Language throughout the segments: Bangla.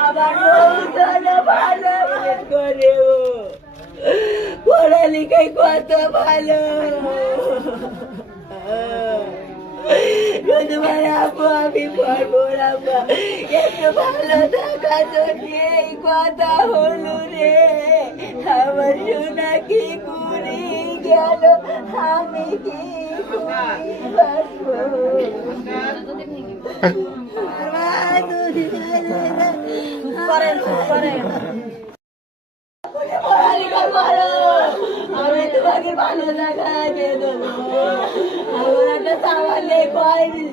আমার বউ ভালো করে পড়ালেখায় কত ভালো তোমার আপু আমি পড়বো আব্বা একটু ভালো থাকা জন্য এই কথা হলো রে আমার সোনা কি করে গেল আমি কি আমি তোমাকে ভালো লাগা দিয়ে দেবো আমার একটা সামালে পাইনি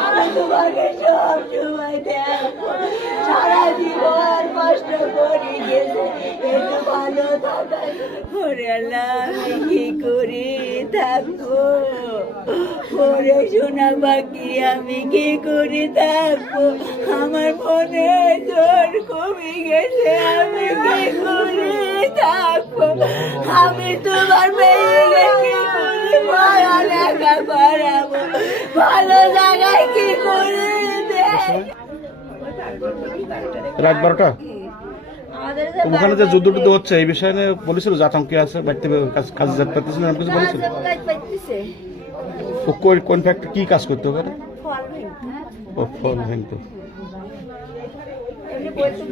আমি তোমাকে সব সময় দেখবো সারা জীবন কষ্ট করে গেছে একটু ভালো থাকা ওরে আল্লাহ আমি কি করে থাকবো ওরে সোনা বাকি আমি কি করে থাকবো আমার মনে জোর কমে গেছে আমি কি করে থাকবো আমি তোমার মেয়ে কি করে পড়ালেখা করাবো ভালো জায়গায় কি করে রাত 12টা ওখানে যে যুদ্ধ টুদ্ধ হচ্ছে এই বিষয়ে নিয়ে বলেছিল যে আতঙ্কে আছে বাড়িতে কাজ যেতে পারতেছিল না কিছু বলেছিল ও কোন ফ্যাক্টরি কি কাজ করতে পারে ও ফল ভাঙতো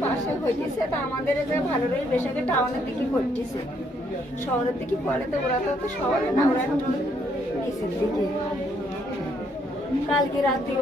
পাশে হইতেছে তা আমাদের ভালো বেশি টাউনের দিকে করতেছে শহরের দিকে পড়ে তো ওরা তো শহরে না ওরা একটু নিচের দিকে কালকে রাতে